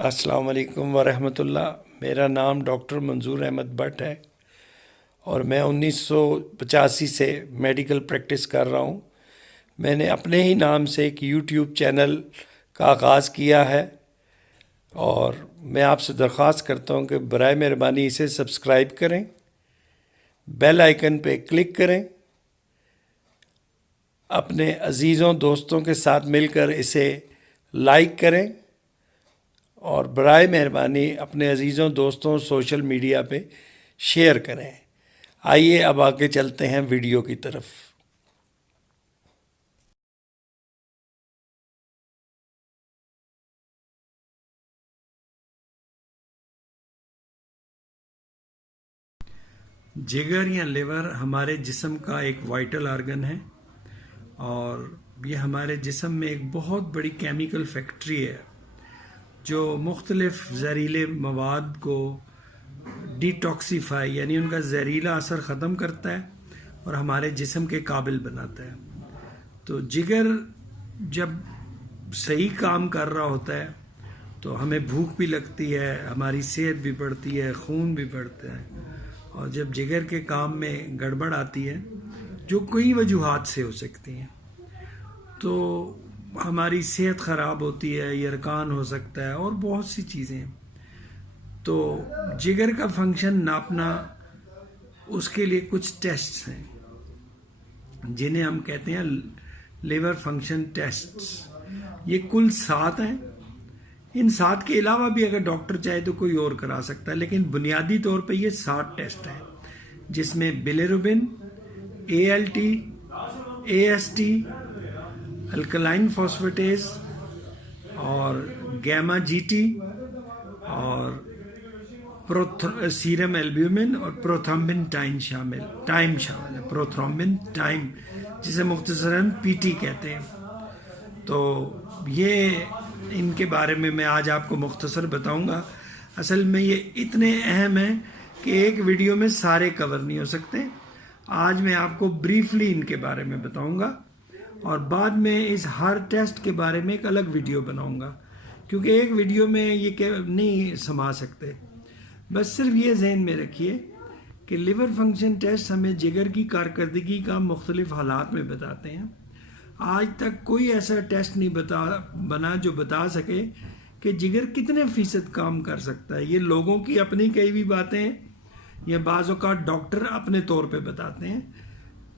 السلام علیکم ورحمۃ اللہ۔ میرا نام ڈاکٹر منظور احمد بٹ ہے اور میں 1985 سے میڈیکل پریکٹس کر رہا ہوں۔ میں نے اپنے ہی نام سے ایک یوٹیوب چینل کا آغاز کیا ہے اور میں آپ سے درخواست کرتا ہوں کہ برائے مہربانی اسے سبسکرائب کریں، بیل آئیکن پہ کلک کریں، اپنے عزیزوں دوستوں کے ساتھ مل کر اسے لائک کریں اور برائے مہربانی اپنے عزیزوں دوستوں سوشل میڈیا پہ شیئر کریں۔ آئیے اب آگے چلتے ہیں ویڈیو کی طرف۔ جگر یا لیور ہمارے جسم کا ایک وائٹل آرگن ہے اور یہ ہمارے جسم میں ایک بہت بڑی کیمیکل فیکٹری ہے جو مختلف زہریلے مواد کو ڈیٹاکسیفائی یعنی ان کا زہریلا اثر ختم کرتا ہے اور ہمارے جسم کے قابل بناتا ہے۔ تو جگر جب صحیح کام کر رہا ہوتا ہے تو ہمیں بھوک بھی لگتی ہے، ہماری صحت بھی بڑھتی ہے، خون بھی بڑھتا ہے، اور جب جگر کے کام میں گڑبڑ آتی ہے جو کئی وجوہات سے ہو سکتی ہیں تو ہماری صحت خراب ہوتی ہے، یرقان ہو سکتا ہے اور بہت سی چیزیں ہیں۔ تو جگر کا فنکشن ناپنا، اس کے لیے کچھ ٹیسٹس ہیں جنہیں ہم کہتے ہیں لیور فنکشن ٹیسٹس۔ یہ کل 7 ہیں۔ ان 7 کے علاوہ بھی اگر ڈاکٹر چاہے تو کوئی اور کرا سکتا ہے، لیکن بنیادی طور پہ یہ 7 ٹیسٹ ہیں جس میں بلیروبن، ALT، AST، الکلائن فاسفیٹیز اور گیما GT اور سیرم البیومن اور پروتھرومبن ٹائم شامل ہے، پروتھرومبن ٹائم جسے مختصراً PT کہتے ہیں۔ تو یہ ان کے بارے میں آج آپ کو مختصر بتاؤں گا۔ اصل میں یہ اتنے اہم ہیں کہ ایک ویڈیو میں سارے کور نہیں ہو سکتے۔ آج میں آپ کو بریفلی ان کے بارے میں بتاؤں گا اور بعد میں اس ہر ٹیسٹ کے بارے میں ایک الگ ویڈیو بناؤں گا، کیونکہ ایک ویڈیو میں یہ نہیں سما سکتے۔ بس صرف یہ ذہن میں رکھیے کہ لیور فنکشن ٹیسٹ ہمیں جگر کی کارکردگی کا مختلف حالات میں بتاتے ہیں۔ آج تک کوئی ایسا ٹیسٹ نہیں بنا جو بتا سکے کہ جگر کتنے فیصد کام کر سکتا ہے۔ یہ لوگوں کی اپنی کئی بھی باتیں ہیں یا بعض اوقات ڈاکٹر اپنے طور پہ بتاتے ہیں۔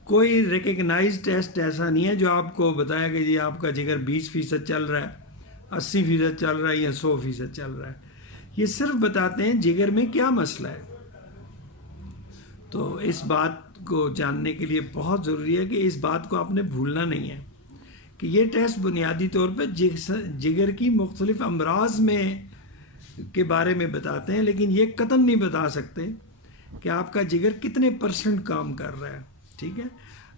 کوئی ریکگنائز ٹیسٹ ایسا نہیں ہے جو آپ کو بتایا کہ جی آپ کا جگر 20% چل رہا ہے، 80% چل رہا ہے یا 100% چل رہا ہے۔ یہ صرف بتاتے ہیں جگر میں کیا مسئلہ ہے۔ تو اس بات کو جاننے کے لیے بہت ضروری ہے کہ اس بات کو آپ نے بھولنا نہیں ہے کہ یہ ٹیسٹ بنیادی طور پہ جگر کی مختلف امراض کے بارے میں بتاتے ہیں، لیکن یہ قطعاً نہیں بتا سکتے کہ آپ کا جگر کتنے % کام کر رہا ہے۔ ٹھیک ہے،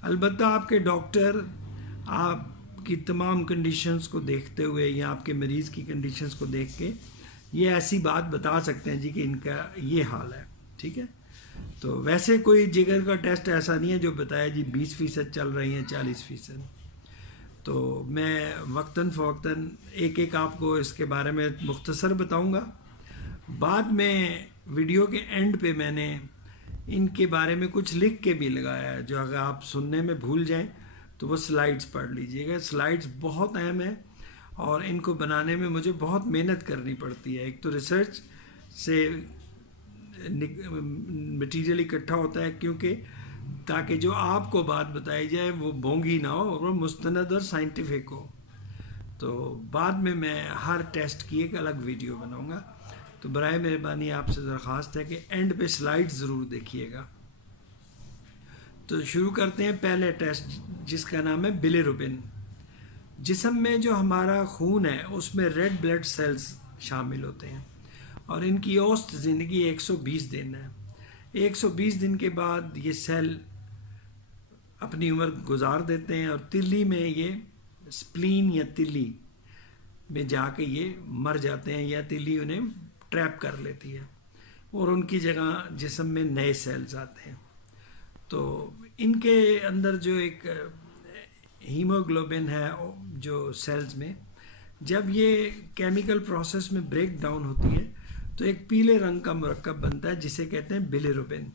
البتہ آپ کے ڈاکٹر آپ کی تمام کنڈیشنز کو دیکھتے ہوئے یا آپ کے مریض کی کنڈیشنز کو دیکھ کے یہ ایسی بات بتا سکتے ہیں جی کہ ان کا یہ حال ہے۔ ٹھیک ہے، تو ویسے کوئی جگر کا ٹیسٹ ایسا نہیں ہے جو بتایا جی 20% چل رہی ہیں، 40%۔ تو میں وقتاً فوقتاً ایک آپ کو اس کے بارے میں مختصر بتاؤں گا۔ بعد میں ویڈیو کے اینڈ پہ میں نے ان کے بارے میں کچھ لکھ کے بھی لگایا ہے، جو اگر آپ سننے میں بھول جائیں تو وہ سلائیڈز پڑھ لیجئے گا۔ سلائیڈز بہت اہم ہیں اور ان کو بنانے میں مجھے بہت محنت کرنی پڑتی ہے۔ ایک تو ریسرچ سے مٹیریل اکٹھا ہوتا ہے کیونکہ تاکہ جو آپ کو بات بتائی جائے وہ بونگی نہ ہو اور مستند اور سائنٹیفک ہو۔ تو بعد میں ہر ٹیسٹ کی ایک الگ ویڈیو بناؤں گا۔ تو برائے مہربانی آپ سے درخواست ہے کہ اینڈ پہ سلائیڈ ضرور دیکھیے گا۔ تو شروع کرتے ہیں پہلے ٹیسٹ جس کا نام ہے بلیروبن۔ جسم میں جو ہمارا خون ہے اس میں ریڈ بلڈ سیلز شامل ہوتے ہیں اور ان کی اوسط زندگی 120 دن ہے۔ 120 دن کے بعد یہ سیل اپنی عمر گزار دیتے ہیں اور تلی میں یہ سپلین یا تلی میں جا کے یہ مر جاتے ہیں یا تلی انہیں ٹریپ کر لیتی ہے اور ان کی جگہ جسم میں نئے سیلز آتے ہیں۔ تو ان کے اندر جو ایک ہیموگلوبن ہے جو سیلز میں، جب یہ کیمیکل پروسیس میں بریک ڈاؤن ہوتی ہے تو ایک پیلے رنگ کا مرکب بنتا ہے جسے کہتے ہیں بلیروبن.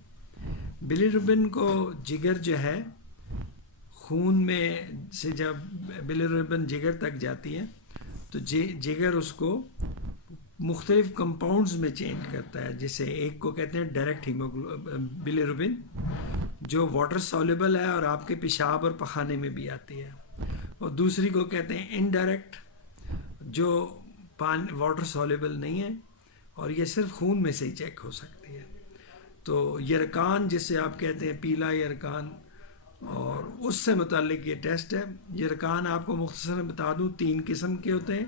بلیروبن کو جگر جو ہے خون میں سے جب بلیروبن جگر تک جاتی ہے تو جگر اس کو مختلف کمپاؤنڈز میں چینج کرتا ہے، جسے ایک کو کہتے ہیں ڈائریکٹ بلیروبن جو واٹر سالوبل ہے اور آپ کے پیشاب اور پخانے میں بھی آتی ہے، اور دوسری کو کہتے ہیں انڈائریکٹ جو واٹر سالوبل نہیں ہے اور یہ صرف خون میں سے ہی چیک ہو سکتی ہے. تو یرکان جسے آپ کہتے ہیں پیلا یرکان، اور اس سے متعلق یہ ٹیسٹ ہے. یرکان آپ کو مختصراً بتا دوں 3 قسم کے ہوتے ہیں.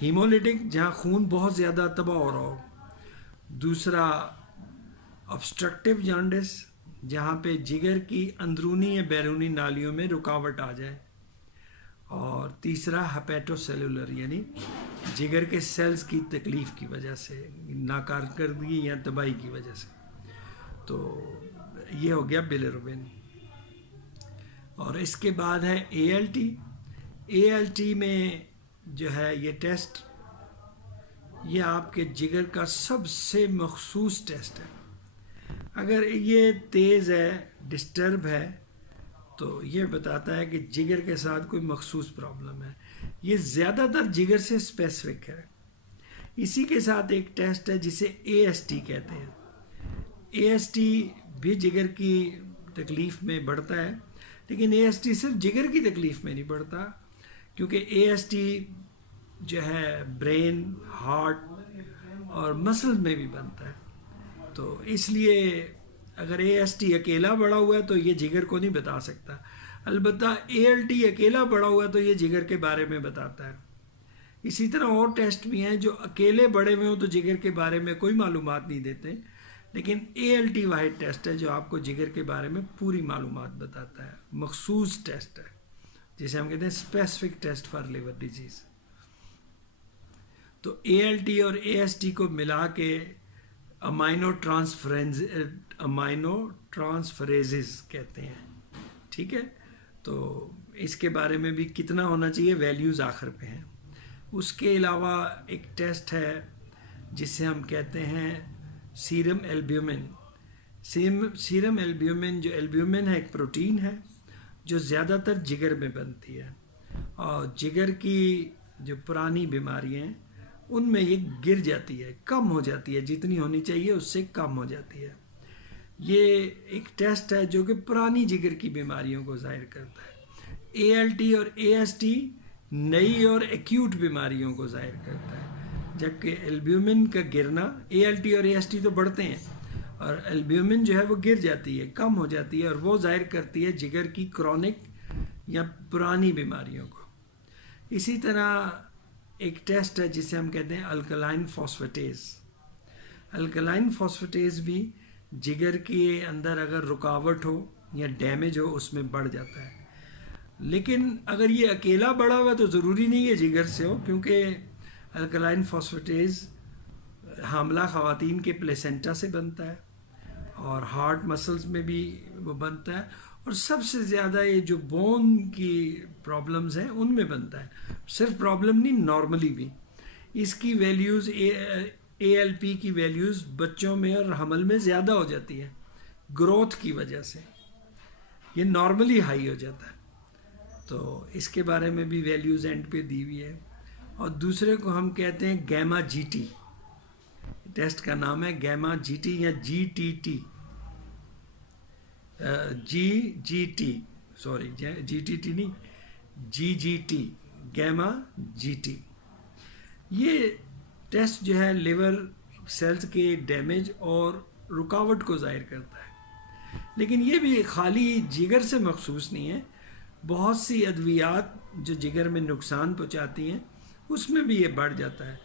ہیمولیٹک جہاں خون بہت زیادہ تباہ ہو رہا ہو، دوسرا obstructive جانڈس جہاں پہ جگر کی اندرونی یا بیرونی نالیوں میں رکاوٹ آ جائے، اور تیسرا ہیپیٹو سیلولر یعنی جگر کے سیلز کی تکلیف کی وجہ سے، ناکارکردگی یا تباہی کی وجہ سے. تو یہ ہو گیا بلیروبن. اور اس کے بعد ہے ALT. ALT میں جو ہے یہ ٹیسٹ، یہ آپ کے جگر کا سب سے مخصوص ٹیسٹ ہے. اگر یہ تیز ہے، ڈسٹرب ہے، تو یہ بتاتا ہے کہ جگر کے ساتھ کوئی مخصوص پرابلم ہے. یہ زیادہ تر جگر سے اسپیسیفک ہے. اسی کے ساتھ ایک ٹیسٹ ہے جسے AST کہتے ہیں. AST بھی جگر کی تکلیف میں بڑھتا ہے، لیکن AST صرف جگر کی تکلیف میں نہیں بڑھتا، کیونکہ AST جو ہے برین، ہارٹ اور مسل میں بھی بنتا ہے. تو اس لیے اگر AST اکیلا بڑھا ہوا ہے تو یہ جگر کو نہیں بتا سکتا. البتہ ALT اکیلا بڑھا ہوا ہے تو یہ جگر کے بارے میں بتاتا ہے. اسی طرح اور ٹیسٹ بھی ہیں جو اکیلے بڑھے ہوئے ہوں تو جگر کے بارے میں کوئی معلومات نہیں دیتے، لیکن ALT واحد ٹیسٹ ہے جو آپ کو جگر کے بارے میں پوری معلومات بتاتا ہے. مخصوص ٹیسٹ ہے جسے ہم کہتے ہیں specific test for liver disease. تو ALT اور AST کو ملا کے امائنو ٹرانسفریزز کہتے ہیں. ٹھیک ہے، تو اس کے بارے میں بھی کتنا ہونا چاہیے ویلیوز آخر پہ ہیں. اس کے علاوہ ایک ٹیسٹ ہے جسے ہم کہتے ہیں سیرم البیومن. سیرم البیومن، جو البیومن ہے ایک پروٹین ہے جو زیادہ تر جگر میں بنتی ہے، اور جگر کی جو پرانی بیماریاں ہیں ان میں یہ گر جاتی ہے، کم ہو جاتی ہے، جتنی ہونی چاہیے اس سے کم ہو جاتی ہے. یہ ایک ٹیسٹ ہے جو کہ پرانی جگر کی بیماریوں کو ظاہر کرتا ہے. ALT اور AST نئی اور ایکیوٹ بیماریوں کو ظاہر کرتا ہے، جبکہ البیومن کا گرنا، ALT اور AST تو بڑھتے ہیں اور البیومن جو ہے وہ گر جاتی ہے، کم ہو جاتی ہے، اور وہ ظاہر کرتی ہے جگر کی کرونک یا پرانی بیماریوں کو. اسی طرح ایک ٹیسٹ ہے جسے ہم کہتے ہیں الکلائن فاسفیٹیز. الکلائن فاسفیٹیز بھی جگر کے اندر اگر رکاوٹ ہو یا ڈیمیج ہو اس میں بڑھ جاتا ہے. لیکن اگر یہ اکیلا بڑھا ہوا تو ضروری نہیں ہے جگر سے ہو، کیونکہ الکلائن فاسفیٹیز حاملہ خواتین کے پلیسنٹا سے بنتا ہے اور ہارٹ مسلز میں بھی وہ بنتا ہے، اور سب سے زیادہ یہ جو بون کی پرابلمز ہیں ان میں بنتا ہے. صرف پرابلم نہیں، نارملی بھی. اس کی ویلیوز ALP کی ویلیوز بچوں میں اور حمل میں زیادہ ہو جاتی ہے گروتھ کی وجہ سے، یہ نارملی ہائی ہو جاتا ہے. تو اس کے بارے میں بھی ویلیوز اینڈ پہ دی ہوئی ہے. اور دوسرے کو ہم کہتے ہیں گیما GT. ٹیسٹ کا نام ہے گیما GT یا GTT. سوری GTT نہیں، GGT، گیما GT. یہ ٹیسٹ جو ہے لیور سیلز کے ڈیمیج اور رکاوٹ کو ظاہر کرتا ہے. لیکن یہ بھی خالی جگر سے مخصوص نہیں ہے، بہت سی ادویات جو جگر میں نقصان پہنچاتی ہیں اس میں بھی یہ بڑھ جاتا ہے.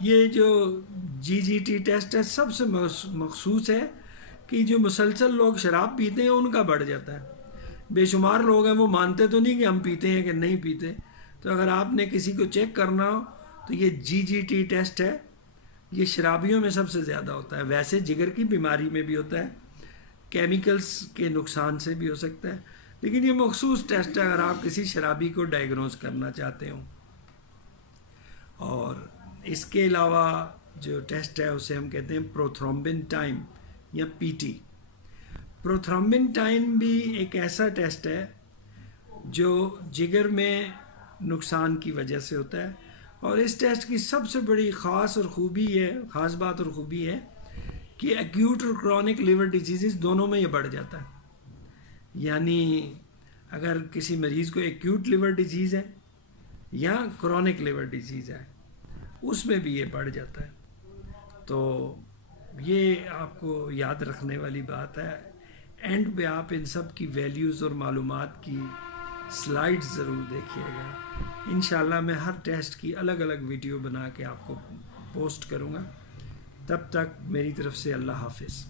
یہ جو GGT ٹیسٹ ہے سب سے مخصوص ہے کہ جو مسلسل لوگ شراب پیتے ہیں ان کا بڑھ جاتا ہے. بے شمار لوگ ہیں وہ مانتے تو نہیں کہ ہم پیتے ہیں کہ نہیں پیتے، تو اگر آپ نے کسی کو چیک کرنا ہو تو یہ GGT ٹیسٹ ہے. یہ شرابیوں میں سب سے زیادہ ہوتا ہے، ویسے جگر کی بیماری میں بھی ہوتا ہے، کیمیکلز کے نقصان سے بھی ہو سکتا ہے، لیکن یہ مخصوص ٹیسٹ ہے اگر آپ کسی شرابی کو ڈائیگنوز کرنا چاہتے ہوں. اور اس کے علاوہ جو ٹیسٹ ہے اسے ہم کہتے ہیں پروتھرومبن ٹائم یا پی ٹی. پروتھرومبن ٹائم بھی ایک ایسا ٹیسٹ ہے جو جگر میں نقصان کی وجہ سے ہوتا ہے، اور اس ٹیسٹ کی سب سے بڑی خاص بات اور خوبی ہے کہ ایکیوٹ اور کرونک لیور ڈیزیزز دونوں میں یہ بڑھ جاتا ہے. یعنی اگر کسی مریض کو ایکیوٹ لیور ڈیزیز ہے یا کرونک لیور ڈیزیز ہے اس میں بھی یہ بڑھ جاتا ہے. تو یہ آپ کو یاد رکھنے والی بات ہے. اینڈ پہ آپ ان سب کی ویلیوز اور معلومات کی سلائڈز ضرور دیکھیے گا. انشاءاللہ میں ہر ٹیسٹ کی الگ الگ ویڈیو بنا کے آپ کو پوسٹ کروں گا. تب تک میری طرف سے اللہ حافظ.